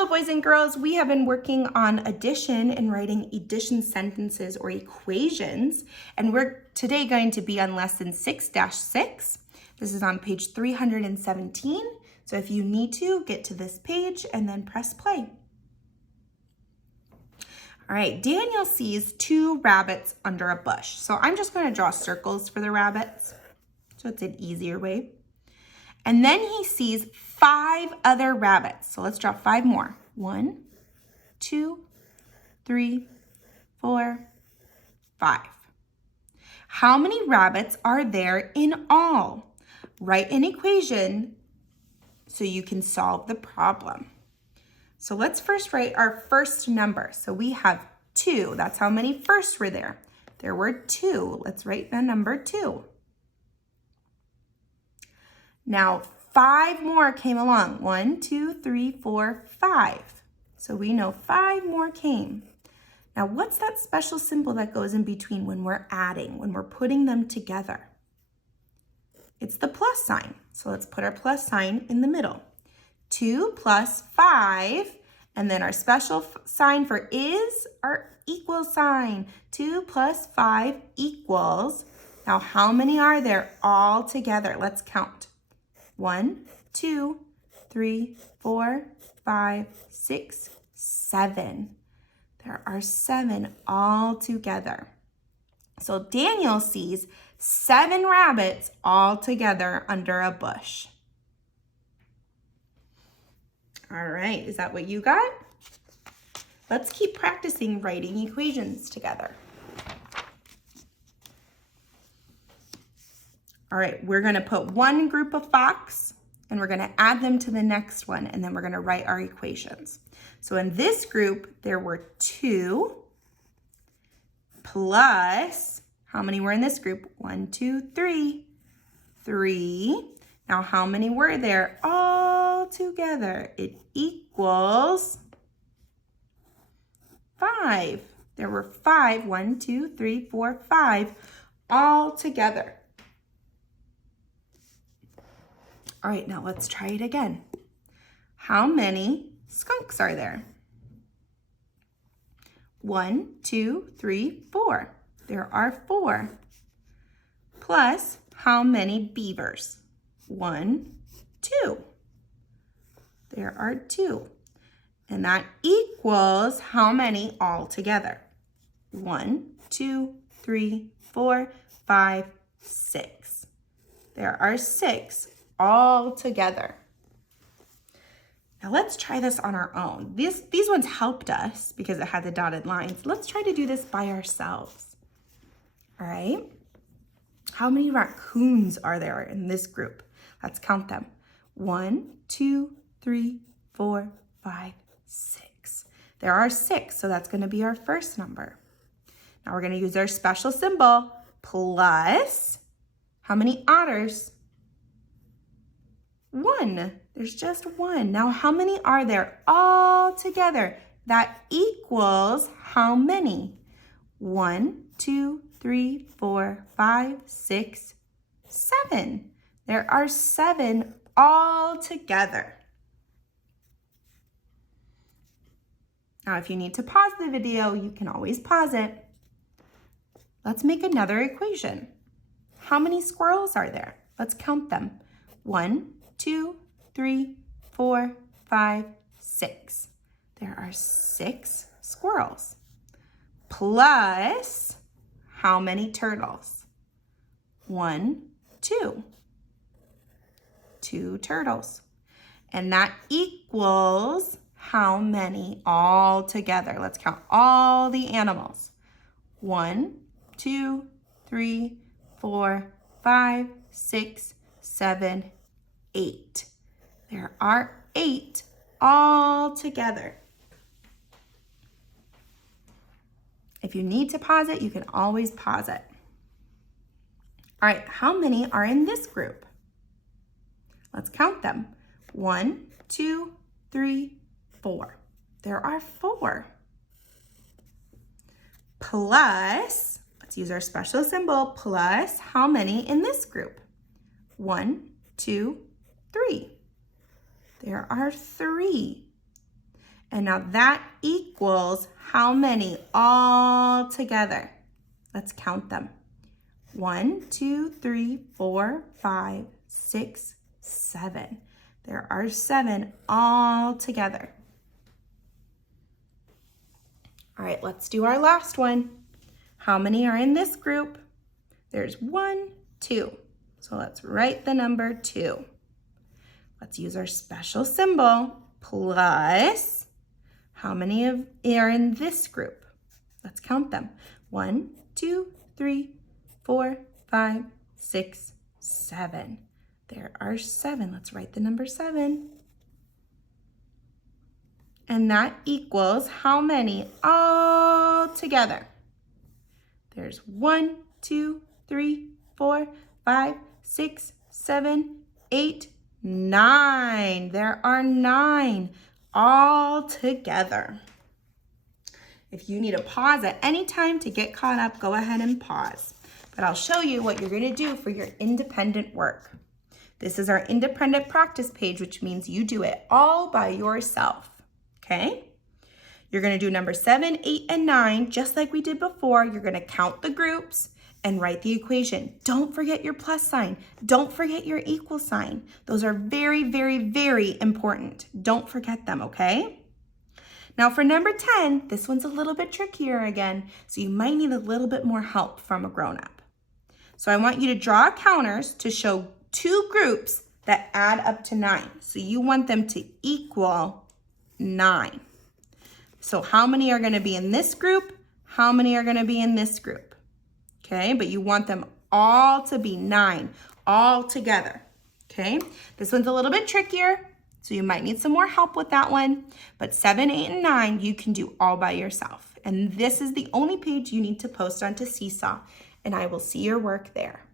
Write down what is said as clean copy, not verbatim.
Hello, boys and girls. We have been working on addition and writing addition sentences or equations, and we're today going to be on lesson 6-6. This is on page 317. So if you need to, get to this page and then press play. All right, Daniel sees 2 rabbits under a bush. So I'm just going to draw circles for the rabbits. So it's an easier way. And then he sees 5 other rabbits. So let's draw 5 more. 1, 2, 3, 4, 5. How many rabbits are there in all? Write an equation so you can solve the problem. So let's first write our first number. So we have 2. That's how many first were there. There were 2. Let's write the number 2. Now, 5 more came along. 1, 2, 3, 4, 5. So we know 5 more came. Now, what's that special symbol that goes in between when we're adding, when we're putting them together? It's the plus sign. So let's put our plus sign in the middle. 2 plus 5, and then our special sign for is our equal sign. 2 plus 5 equals. Now, how many are there all together? Let's count. 1, 2, 3, 4, 5, 6, 7. There are 7 all together. So Daniel sees 7 rabbits all together under a bush. All right, is that what you got? Let's keep practicing writing equations together. All right, we're gonna put one group of facts and we're gonna add them to the next one, and then we're gonna write our equations. So in this group, there were 2 plus, how many were in this group? 1, 2, 3, 3. Now how many were there all together? It equals 5. There were 5, 1, 2, 3, 4, 5 all together. All right, now let's try it again. How many skunks are there? 1, 2, 3, 4. There are 4. Plus, how many beavers? 1, 2. There are 2. And that equals how many all together? 1, 2, 3, 4, 5, 6. There are 6 all together. Now let's try this on our own. These ones helped us because it had the dotted lines. Let's try to do this by ourselves. All right. How many raccoons are there in this group? Let's count them. 1, 2, 3, 4, 5, 6. There are 6, so that's going to be our first number. Now we're going to use our special symbol plus, how many otters? 1. There's just 1. Now, how many are there all together? That equals how many? 1, 2, 3, 4, 5, 6, 7. There are 7 all together. Now, if you need to pause the video, you can always pause it. Let's make another equation. How many squirrels are there? Let's count them. 1, 2, 3, 4, 5, 6. There are 6 squirrels. Plus, how many turtles? 1, 2. 2 turtles. And that equals how many all together? Let's count all the animals. 1, 2, 3, 4, 5, 6, 7, 8. There are 8 all together. If you need to pause it, you can always pause it. All right, how many are in this group? Let's count them. 1, 2, 3, 4. There are 4. Plus, let's use our special symbol, plus how many in this group? 1, 2, 3. There are 3. And now that equals how many all together? Let's count them. 1, 2, 3, 4, 5, 6, 7. There are 7 all together. All right, let's do our last one. How many are in this group? There's 1, 2. So let's write the number 2. Let's use our special symbol plus how many are in this group? Let's count them. 1, 2, 3, 4, 5, 6, 7. There are 7. Let's write the number 7. And that equals how many all together? There's 1, 2, 3, 4, 5, 6, 7, 8, 9. There are 9 all together. If you need to pause at any time to get caught up, go ahead and pause. But I'll show you what you're going to do for your independent work. This is our independent practice page, which means you do it all by yourself. Okay? You're going to do number 7, 8, and 9, just like we did before. You're going to count the groups and write the equation. Don't forget your plus sign. Don't forget your equal sign. Those are very, very, very important. Don't forget them, okay? Now for number 10, this one's a little bit trickier again, so you might need a little bit more help from a grown-up. So I want you to draw counters to show 2 groups that add up to 9. So you want them to equal 9. So how many are going to be in this group? How many are going to be in this group? Okay, but you want them all to be 9, all together. Okay, this one's a little bit trickier, so you might need some more help with that one. But 7, 8, and 9, you can do all by yourself. And this is the only page you need to post onto Seesaw, and I will see your work there.